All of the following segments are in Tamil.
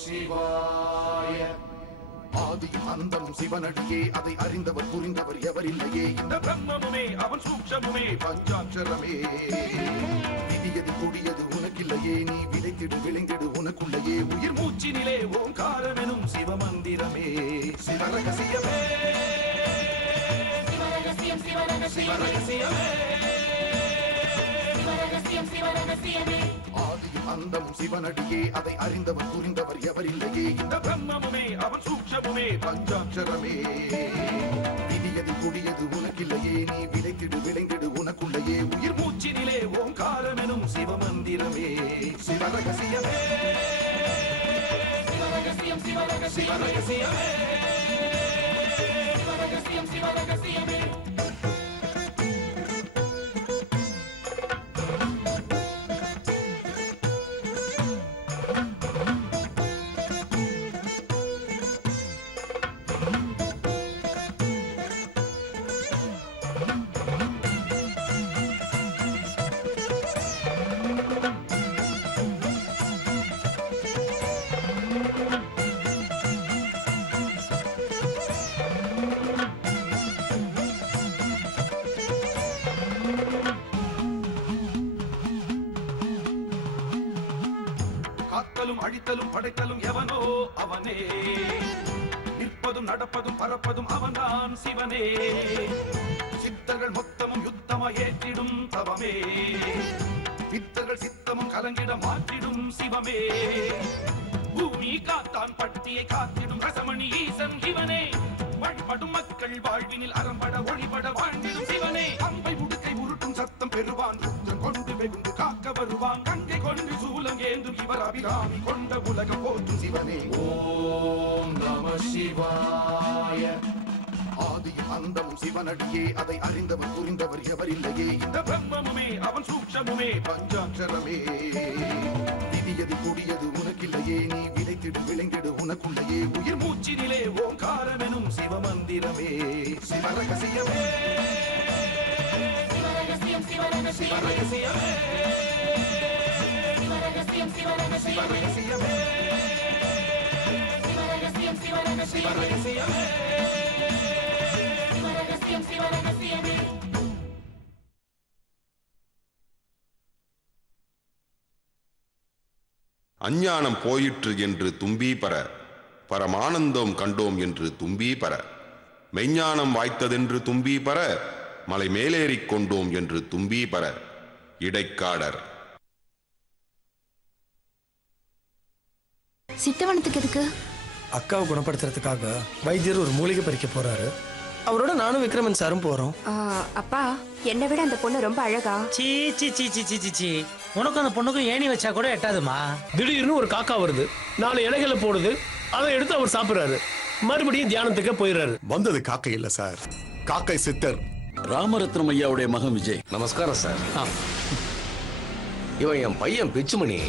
சிவாய. ஆதியும் அந்தமும் சிவனடியே, அதை அறிந்தவர் புரிந்தவர் எவரில்லையே. இந்த பிரம்மமுமே அவன் சூக்ஷமுமே பஞ்சாட்சரமே. விதியது கொடியது உனக்கில்லையே, நீ விதைத்திடு விளைந்திடு உனக்குள்ளையே. உயிர் மூச்சினிலே ஓங்காரமெனும் சிவமந்திரமே. சிவரகசியமே சிவரகசியம் சிவரகசியமே சிவரகசியம் சிவரகசியமே. ஆதியும் அந்தமும் சிவனடியே, அதை அறிந்தவர் புரிந்தவர் எவரில்லையே. இந்த பிரம்மமுமே அவன் சூக்ஷமுமே பஞ்சாட்சரமே. விதியது கொடியது உனக்கில்லையே, நீ விதைத்திடு விளைந்திடு உனக்குள்ளையே. உயிர் மூச்சினிலே ஓங்காரமெனும் சிவமந்திரமே. சிவரகசியமே சிவரகசியம் சிவரகசியமே சிவரகசியம் சிவரகசியமே. அழித்தலும் படைத்தலும் எவனோ அவனே. நிற்பதும் நடப்பதும் பறப்பதும் அவன்தான் சிவனே. சித்தர்கள் மொத்தமும் யுத்தமா ஏற்றிடும் தவமே. பித்தர்கள் சித்தமும் கலங்கிட மாற்றிடும் சிவமே. பூமி காத்தான் பட்டியை காத்திடும் ரசமணி ஈசன் இவனே. வழிபடும் மக்கள் வாழ்வினில் அறம்பட ஒளிபட வாழ்ந்திடும் சிவனே. அம்பை உடுக்கை உருட்டும் சத்தம் பெறுவான், ருத்ரம் கொண்டு வெகுண்டு காக்க வருவான். கங்கை கொண்டு சூலம் ஏந்தும் இவர் அபிராமி கொண்ட உலகம் போற்றும் சிவனே. ஓம் நம சிவாய. ஆதியும் அந்தமும் சிவனடியே, அதை அறிந்தவர் புரிந்தவர் எவரில்லையே. இந்த பிரம்மமுமே அவன் சூக்ஷமுமே பஞ்சாட்சரமே. விதியது கொடியது உனக்கில்லையே, நீ விதைத்திடு விளைந்திடு உனக்குள்ளையே. உயிர் மூச்சினிலே ஓங்காரமெனும் சிவமந்திரமே. சிவரகசியமே சிவரகசியம் சிவரகசியமே சிவரகசியம் சிவரகசியமே சிவரகசியம் சிவரகசியமே சிவரகசியம் சிவரகசியமே. அஞ்ஞானம் போயிற்று என்று தும்பி பர, பரமானந்தம் கண்டோம் என்று தும்பி பர. மெய்ஞானம் வாய்த்ததென்று தும்பி பர, மலை மேலேறிக் கொண்டோம் என்று தும்பி பர. இடைக்காடர். சித்தவனத்துக்கு எதுக்கு? அக்காவை குணப்படுத்துறதுக்காக வைத்தியர் ஒரு மூலிகை பறிக்க போறாரு. அவரோட நானும் விக்ரமன் சாரும் போறோம். அப்பா, என்னை விட அந்த பொண்ணு ரொம்ப அழகா. சீ சீ சீ சீ சீ சீ சீ. உனக்கு அந்த பொண்ணுக்கும் ஏணி வச்சா கூட எட்டாதுமா. திடீர்னு ஒரு காக்கா வருது, 4 இலைகளை போடுது, அதை எடுத்து அவர் சாப்பிடுறாரு. மறுபடியும் தியானத்துக்கு போயிடுறாரு. வந்தது காக்கை இல்ல சார், காக்கை சித்தர். ராமரத்னம் ஐயாவுடைய மகன் விஜய். நமஸ்காரம் சார். இவன் என் பையன் பிச்சுமணி.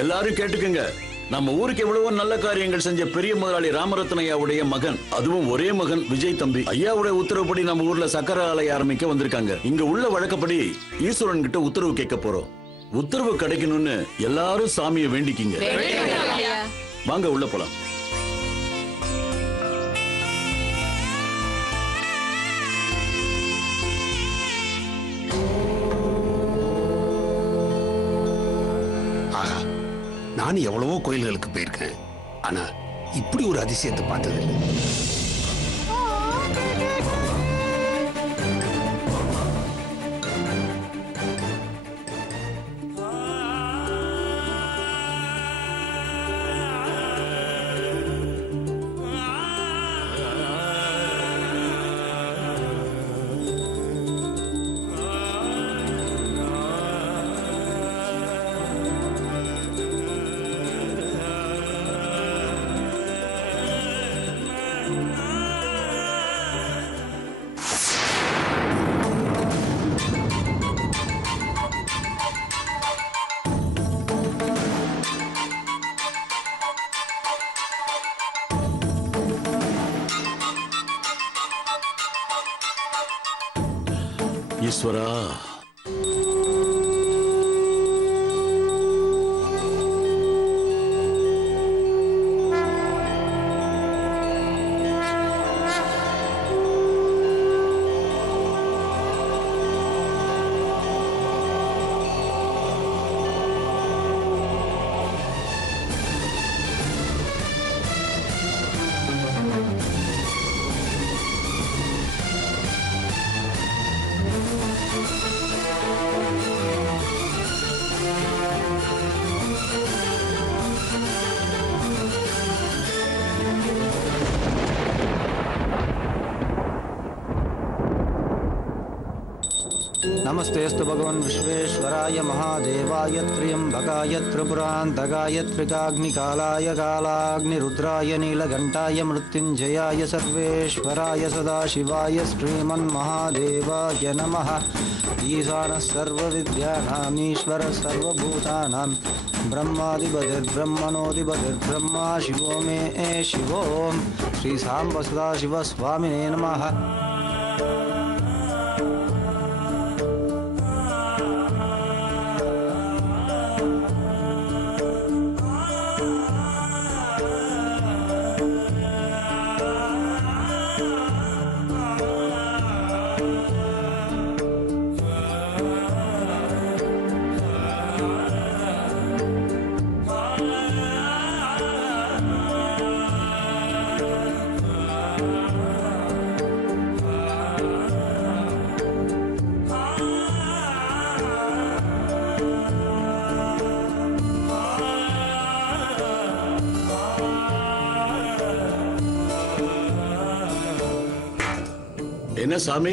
எல்லாரும் கேட்டுக்குங்க. நம்ம ஊருக்கு எவ்வளவோ நல்ல காரியங்கள் செஞ்ச பெரிய முதலாளி ராமரத்ன ஐயாவுடைய மகன், அதுவும் ஒரே மகன் விஜய் தம்பி. ஐயாவுடைய உத்தரவுப்படி நம்ம ஊர்ல சக்கர ஆலை ஆரம்பிக்க வந்திருக்காங்க. இங்க உள்ள வழக்கப்படி ஈஸ்வரன் கிட்ட உத்தரவு கேட்க போறோம். உத்தரவு கிடைக்கணும்னு எல்லாரும் சாமியை வேண்டிக்கிங்க. வாங்க உள்ள போலாம். நானும் எவ்வளவோ கோயில்களுக்கு போயிருக்கேன், ஆனா இப்படி ஒரு அதிசயத்தை பார்த்ததில்லை. ஈஸ்வரா, नमस्तेस्तु भगवन् विश्वेश्वराय महादेवाय त्र्यम्बकाय त्रिपुरान्तकाय त्रिकाग्निकालाय कालाग्निरुद्राय नीलकण्ठाय मृत्युञ्जयाय सर्वेश्वराय सदाशिवाय श्रीमन्महादेवाय नमः। ईशानः सर्वविद्यानामीश्वरः सर्वभूतानां ब्रह्माधिपतिर्ब्रह्मणोऽधिपतिर्ब्रह्मा शिवो मे शिवो। श्रीसाम्ब सदाशिवस्वामिने नमः। என்ன சாமி,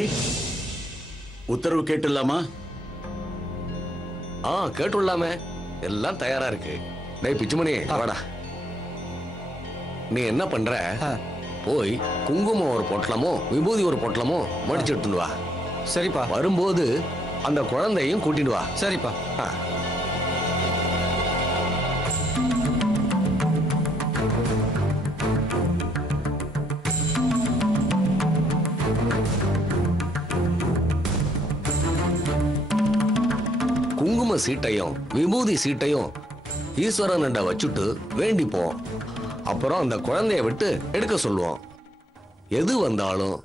உத்தரவு கேட்டுலாமா? கேட்டுள்ளாமே, எல்லாம் தயாரா இருக்கு. டேய் பிச்சுமணி, வாடா. நீ என்ன பண்ற? போய் குங்குமம் ஒரு பொட்டலமோ விபூதி ஒரு பொட்டலமோ மடிச்சு எடுத்துட்டு வா. சரிப்பா. வரும்போது அந்த குழந்தையும் கூட்டிட்டு வா. சரிப்பா. குங்கும சீட்டையும் விபூதி சீட்டையும் ஈஸ்வரன் வச்சுட்டு வேண்டிப்போம். அப்புறம் அந்த குழந்தைய விட்டு எடுக்க சொல்லுவோம். எது வந்தாலும்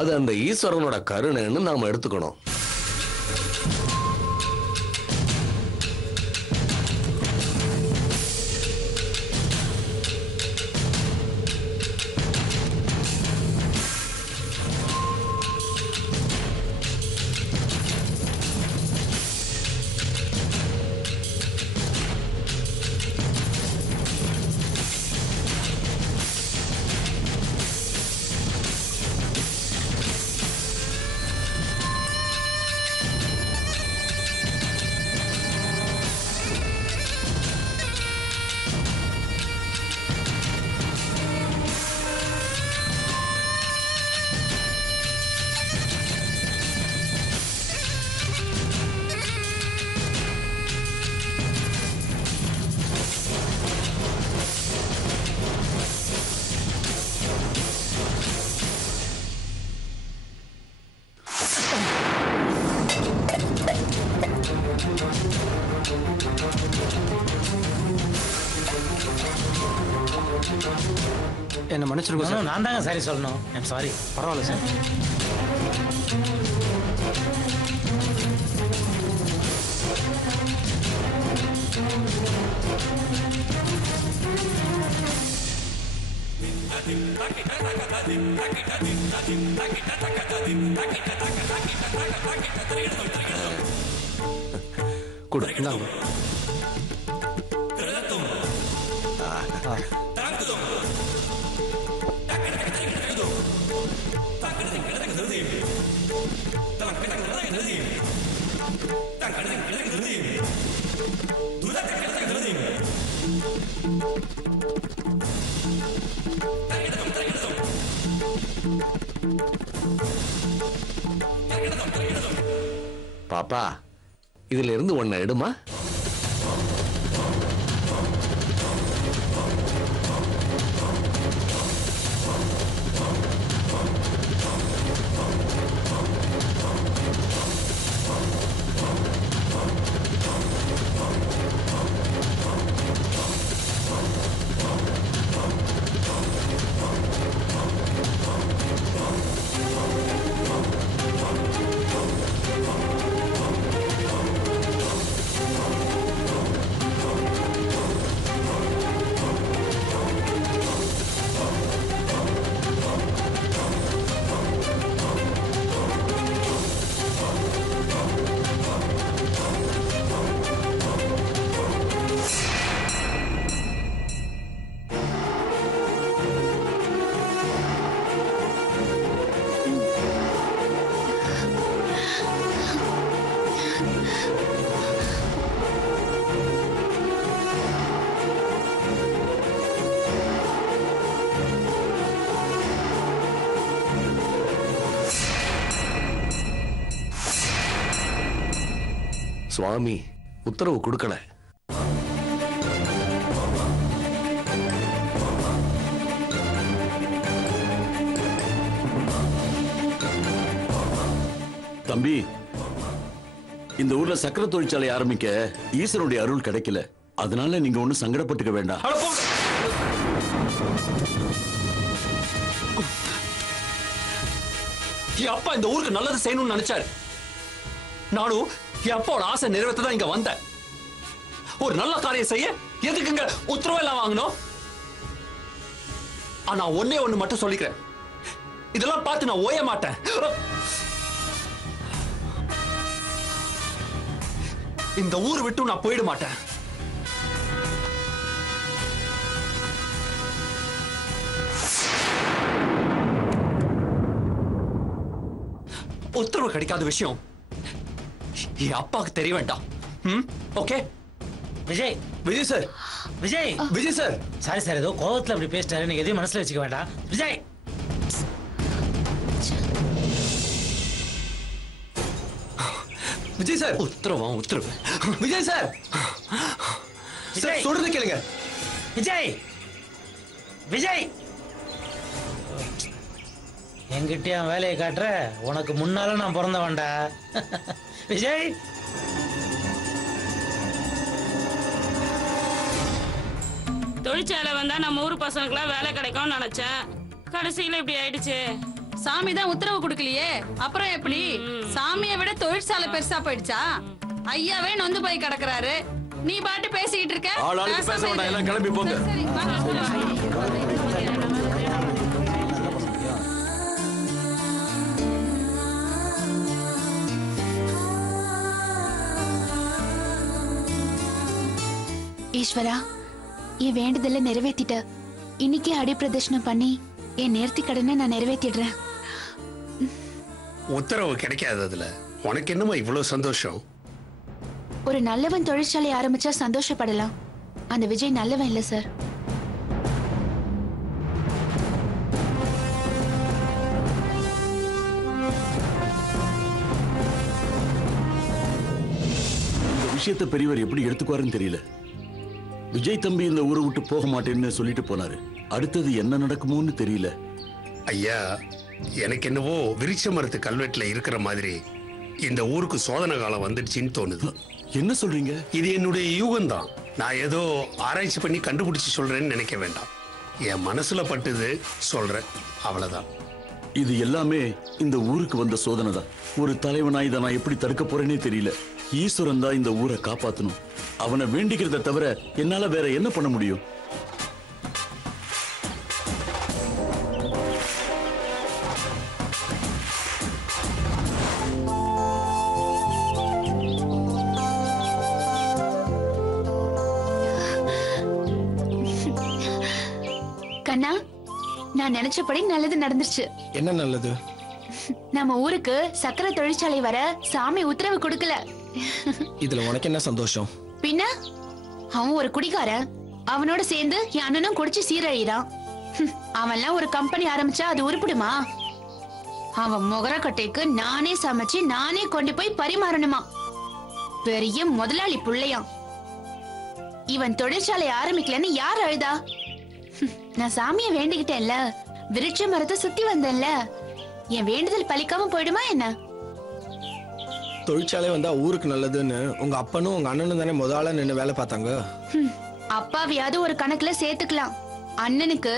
அது அந்த ஈஸ்வரனோட கருணைன்னு நாம எடுத்துக்கணும். என்ன மன்னிச்சிருங்க சார். நான் தாங்க சாரி சொல்லணும். I'm sorry. பரவாயில்ல சார். கொடு. பாப்பா, இதுல இருந்து ஒன்ன எடுமா. சுவாமி உத்தரவு கொடுக்கல. தம்பி, இந்த ஊர்ல சக்கரை தொழிற்சாலை ஆரம்பிக்க ஈஸ்வரனுடைய அருள் கிடைக்கல. அதனால நீங்க ஒண்ணும் சங்கடப்பட்டுக்க வேண்டாம். என் அப்பா இந்த ஊருக்கு நல்லது செய்யணும்னு நினைச்சாரு. நானும் என் அப்பாவோட ஆசை நிறைவேற்றதான் இங்க வந்தேன். ஒரு நல்ல காரியம் செய்ய எதுக்குங்க உத்தரவு எல்லாம் வாங்கணும்? ஆனா ஒன்னே ஒண்ணு மட்டும் சொல்லிக்கிறேன், இதெல்லாம் பார்த்து நான் ஓய மாட்டேன். இந்த ஊர் விட்டு நான் போயிட மாட்டேன். உத்தரவு கிடைக்காத விஷயம் என் அப்பாவுக்கு தெரிய வேண்டாம். Okay Vijay. Vijay sir, Vijay. Vijay sir. Sorry sir, ஏதோ கோவத்துல அப்படி பேசிட்டாரு. நீங்க எதையும் மனசுல வச்சுக்க வேண்டாம். விஜய். விஜய் சார். உத்தரவா? உத்தரவு. விஜய் சார். சார் சொல்றது கேளுங்க. விஜய். விஜய். என்கிட்ட வேலையை காட்டுற? உனக்கு முன்னால நான் பிறந்த வேண்டா. விஜய். தொழிற்சாலை வந்தா நம்ம ஊர் பசங்களுக்குலாம் வேலை கிடைக்கும்னு நினைச்சேன். கடைசியில இப்படி ஆயிடுச்சு. சாமி தான் உத்தரவு கொடுக்கலையே, அப்புறம் எப்படி? சாமியை விட தொழிற்சாலை பெருசா போயிடுச்சா? ஐயாவே நொந்து போய் கிடக்குறாரு, நீ பாட்டு பேசிக்கிட்டு இருக்க. ஆளாளுக்கு பேச வேண்டாம், எல்லாம் கிளம்பி போங்க. ஈஸ்வரா, என் வேண்டுதல நிறைவேற்றிட்ட. இன்னைக்கே அடி பிரதர்ஷனம் பண்ணி என் நேர்த்தி கடனை நான் நிறைவேற்றிடுறேன். உத்தரவு கிடைக்காததுல உனக்கு என்னமா இவ்வளவு சந்தோஷம்? ஒரு நல்லவன் தொழிற்சாலை ஆரம்பிச்சா சந்தோஷப்படலாம். அந்த விஜய் நல்லவன் இல்ல சார். இந்த விஷயத்தை பெரியவர் எப்படி எடுத்துக்குவாருன்னு தெரியல. விஜய் தம்பி இந்த ஊரை விட்டு போக மாட்டேன்னு சொல்லிட்டு போனாரு. அடுத்தது என்ன நடக்குமோன்னு தெரியல. ஐயா, எனக்கு என்னவோ விருட்ச மரத்து கல்வெட்டுல இருக்கிற மாதிரி இந்த ஊருக்கு சோதனை காலம் வந்துடுச்சுன்னு தோணுது. என்ன சொல்றீங்க? இது என்னுடைய யூகம்தான். நான் ஏதோ ஆராய்ச்சி பண்ணி கண்டுபிடிச்சு சொல்றேன்னு நினைக்க வேண்டாம். என் மனசுல பட்டுது சொல்றேன், அவ்வளவுதான். இது எல்லாமே இந்த ஊருக்கு வந்த சோதனை தான். ஒரு தலைவனா இதை நான் எப்படி தடுக்க போறேனே தெரியல. ஈஸ்வரன் தான் இந்த ஊரை காப்பாத்தணும். அவனை வேண்டிக்கிறத தவிர என்னால வேற என்ன பண்ண முடியும்? கண்ணா, நான் நினைச்சபடி நல்லது நடந்துருச்சு. என்ன நல்லது? நம்ம ஊருக்கு சக்கரை தொழிற்சாலை வர சாமி உத்தரவு கொடுக்கல. இதுல உனக்கு என்ன சந்தோஷம்? பின்ன அவன் ஒரு குடிகாரன், அவனோட சேர்ந்து என் அண்ணனும் குடிச்சு சீரழிறான். அவன்லாம் ஒரு கம்பெனி ஆரம்பிச்சா அது உருப்பிடுமா? அவன் முகரக்கட்டைக்கு நானே சமைச்சு நானே கொண்டு போய் பரிமாறணுமா? பெரிய முதலாளி புள்ளையாம். இவன் தொழிற்சாலை ஆரம்பிக்கலன்னு யார் அழுதா? நான் சாமியை வேண்டிக்கிட்டேன்ல, விருட்ச மரத்தை சுத்தி வந்தேன்ல, என் வேண்டுதல் பலிக்காம போயிடுமா என்ன? தொழிற்சாலை வந்தா ஊருக்கு நல்லதுன்னு உங்க அப்பனும் உங்க அண்ணனும் தானே முதல்ல நின்று வேலை பார்த்தாங்க. அப்பாவியாவது ஒரு கணக்குல சேர்த்துக்கலாம். அண்ணனுக்கு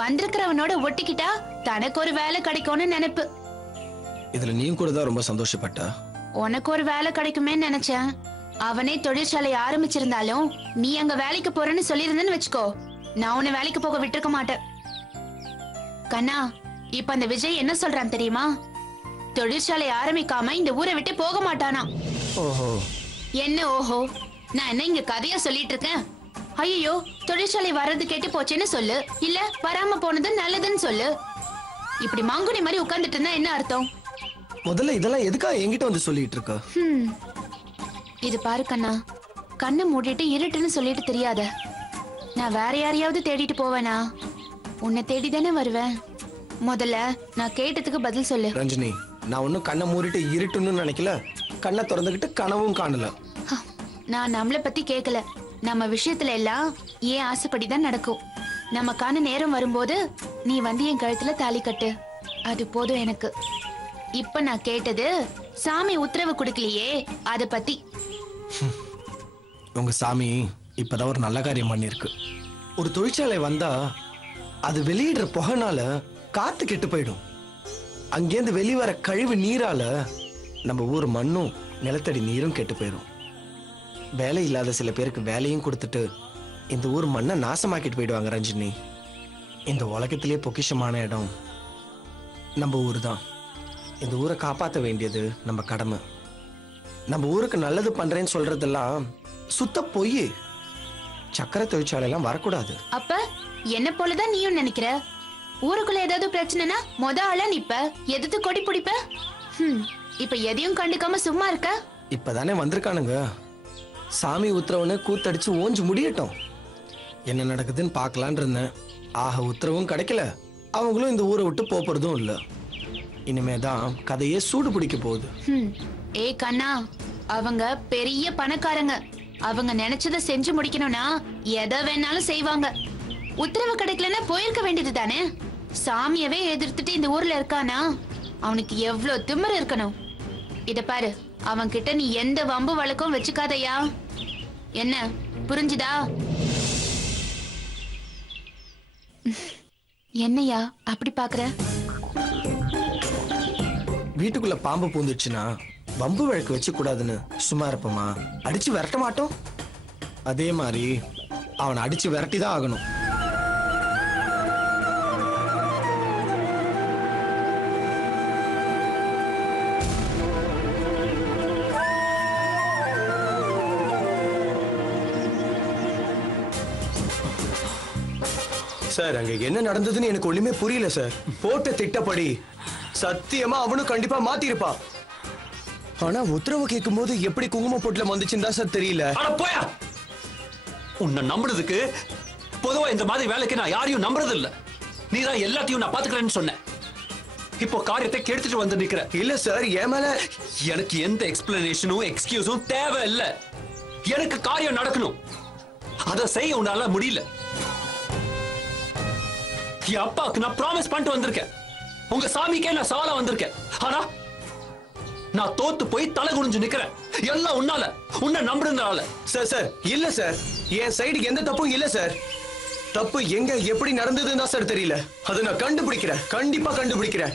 வந்திருக்கிறவனோட ஒட்டிக்கிட்டா தனக்கு ஒரு வேலை கிடைக்கும்னு நினைப்பு. இதுல நீயும் கூட தான் ரொம்ப சந்தோஷப்பட்ட. உனக்கு ஒரு வேலை கிடைக்குமே நினைச்சேன். அவனே தொழிற்சாலை ஆரம்பிச்சிருந்தாலும் நீ அங்க வேலைக்கு போறேன்னு சொல்லியிருந்தேன்னு வச்சுக்கோ, நான் உன்னை வேலைக்கு போக விட்டுருக்க மாட்டேன். கண்ணா, இப்ப அந்த விஜய் என்ன சொல்றான் தெரியுமா? தொழிற்சாலை ஆரம்பிக்காம இந்த ஊரை விட்டு போக மாட்டானா. ஓஹோ. என்ன ஓஹோ? நான் என்ன இங்க கதையா சொல்லிட்டு இருக்கேன்? ஐயோ, தொழிற்சாலை வர்றது கேட்டு போச்சேன்னு சொல்லு, இல்ல வராம போனது நல்லதுன்னு சொல்லு. இப்படி மாங்குனி மாதிரி உட்கார்ந்துட்டு இருந்தா என்ன அர்த்தம்? முதல்ல இதெல்லாம் எதுக்காக என்கிட்ட வந்து சொல்லிட்டு இருக்க? இது பாரு கண்ணா, கண்ணை மூடிட்டு இருட்டுன்னு சொல்லிட்டு தெரியாத. நான் வேற யாரையாவது தேடிட்டு போவேனா? உன்னை தேடிதானே வருவேன். முதல்ல நான் கேட்டதுக்கு பதில் சொல்லு. ரஞ்சினி, நான் ஒன்னும் கண்ணை மூடிட்டு இருட்டுன்னு நினைக்கல, கண்ணை திறந்துகிட்டு கனவும் காணல. நான் நம்மளை பத்தி கேட்கல. நம்ம விஷயத்துல எல்லாம் ஏன் ஆசைப்படிதான் நடக்கும். நமக்கான நேரம் வரும்போது நீ வந்து என் கழுத்துல தாலி கட்டு, அது போதும் எனக்கு. இப்ப நான் கேட்டது சாமி உத்தரவு கொடுக்கலையே அத பத்தி. உங்க சாமி இப்பதான் ஒரு நல்ல காரியம் பண்ணிருக்கு. ஒரு தொழிற்சாலை வந்தா அது வெளியிடுற புகைனால காத்து கெட்டு போயிடும். அங்கேருந்து வெளிவர கழிவு நீரால நம்ம ஊர் மண்ணும் நிலத்தடி நீரும் கெட்டு போயிடும். வேலை இல்லாத சில பேருக்கு வேலையும் கொடுத்துட்டு இந்த ஊர் மண்ணை நாசமாக்கிட்டு போயிடுவாங்க. ரஞ்சினி, இந்த உலகத்திலே பொக்கிஷமான இடம் நம்ம ஊர் தான். இந்த ஊரை காப்பாற்ற வேண்டியது நம்ம கடமை. நம்ம ஊருக்கு நல்லது பண்றேன்னு சொல்றதெல்லாம் சுத்த பொய். சக்கரை தொழிற்சாலை எல்லாம் வரக்கூடாது. அப்ப என்ன போலதான் நீயும் நினைக்கிற? ஊருக்குள்ள ஏதாவது பிரச்சனைனா ஆளா நிப்ப, எதிர்த்து கொடி பிடிப்ப. இப்ப எதையும் கண்டுக்காம சும்மா இருக்க. இப்பதானே வந்திருக்கானுங்க, சாமி உத்தரவுன்னு கூத்தடிச்சு ஓஞ்சு முடியட்டும். என்ன நடக்குதுன்னு பாக்கலான் இருந்தேன். ஆக உத்தரவும் கிடைக்கல, அவங்களும் இந்த ஊரை விட்டு போறதும் இல்ல. இனிமேதான் கதையே சூடு பிடிக்க போகுது. ஏ கண்ணா, அவங்க பெரிய பணக்காரங்க. அவங்க நினைச்சதை செஞ்சு முடிக்கணும்னா எதை வேணாலும் செய்வாங்க. உத்தரவு கிடைக்கலன்னா போயிருக்க வேண்டியது தானே. சாமியவே எதிர்த்துட்டு இந்த ஊர்ல இருக்கானா, அவனுக்கு எவ்வளவு திமிரு இருக்கணும். இத பாரு, அவன் கிட்ட நீ எந்த வம்பு வழக்கம் வச்சுக்காதையா. என்ன புரிஞ்சுதா? என்னையா அப்படி பாக்குற? வீட்டுக்குள்ள பாம்பு பூந்துச்சுன்னா வம்பு வழக்கு வச்சு கூடாதுன்னு சும்மா இருப்போமா? அடிச்சு விரட்ட மாட்டோம். அதே மாதிரி அவனை அடிச்சு விரட்டிதான் ஆகணும். சார், அங்க என்ன நடந்ததுன்னு எனக்கு ஒண்ணுமே புரியல சார். போட்ட திட்டப்படி சத்தியமா அவனும் கண்டிப்பா மாத்திருப்பான். ஆனா உத்தரவு கேட்கும் போது எப்படி குங்கும பொட்டுல வந்துச்சுன்னு தான் சார் தெரியல. போயா, உன்னை நம்புறதுக்கு பொதுவா இந்த மாதிரி வேலைக்கு நான் யாரையும் நம்புறது இல்ல. நீதான் எல்லாத்தையும் நான் பாத்துக்கிறேன்னு சொன்ன. இப்போ காரியத்தை கெடுத்துட்டு வந்து நிக்கிற. இல்ல சார், என் மேல எனக்கு எந்த எக்ஸ்பிளனேஷனும் எக்ஸ்கியூஸும் தேவை இல்ல. எனக்கு காரியம் நடக்கணும், அதை செய்ய உன்னால முடியல. என் அப்பாவுக்கு நான் ப்ராமிஸ் பண்ணிட்டு வந்திருக்கேன். உங்க சாமிக்கே நான் சவாலா வந்திருக்கேன். ஆனா நான் தோத்து போய் தலை குனிஞ்சு நிக்கிறேன். எல்லாம் உன்னால, உன்னை நம்புறதுனால. சார் சார் இல்ல சார், என் சைடுக்கு எந்த தப்பும் இல்ல சார். தப்பு எங்க எப்படி நடந்ததுன்னு தான் சார் தெரியல. அதை நான் கண்டுபிடிக்கிறேன், கண்டிப்பா கண்டுபிடிக்கிறேன்.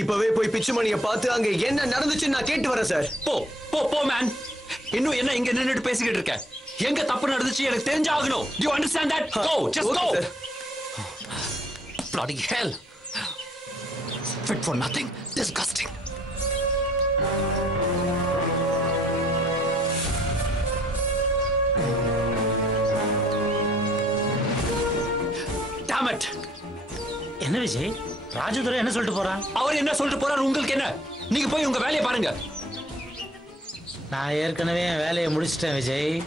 இப்பவே போய் பிச்சுமணியை பார்த்து அங்க என்ன நடந்துச்சுன்னு நான் கேட்டு வரேன் சார். போ போ போ மேன். இன்னும் என்ன இங்க நின்னுட்டு பேசிக்கிட்டு இருக்க? எங்க தப்பு நடந்துச்சு எனக்கு தெரிஞ்சாகணும். Do you understand that? Go, just go. Bloody hell. Fit for nothing. Disgusting. Damn it. என்ன விஜய், ராஜதுரை என்ன சொல்லிட்டு போறான்? அவர் என்ன சொல்லிட்டு போறாரு உங்களுக்கு என்ன? நீங்க போய் உங்க வேலையை பாருங்க. நான் ஏற்கனவே என் வேலையை முடிச்சிட்டேன் விஜய்.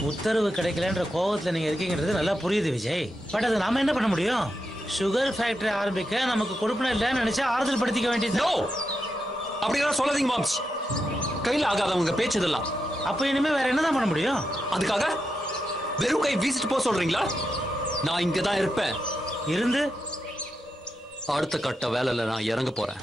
உத்தரவு கிடைக்கலன்ற கோவத்துல நீங்க இருக்கீங்கிறது நல்லா புரியுது விஜய். பட் அது நாம என்ன பண்ண முடியும்? சுகர் ஃபேக்டரி ஆரம்பிக்க நமக்கு கொடுப்பன இல்லைன்னு நினைச்சா ஆறுதல் படுத்திக்க வேண்டியது. அப்படியெல்லாம் சொல்லாதீங்க மாம்ஸ். கையில் ஆகாதவங்க பேச்சு இதெல்லாம். அப்ப இனிமே வேற என்னதான் பண்ண முடியும்? அதுக்காக வெறும் கை வீசிட்டு போக சொல்றீங்களா? நான் இங்கதான் இருப்பேன். இருந்து அடுத்த கட்ட வேலையில நான் இறங்க போறேன்.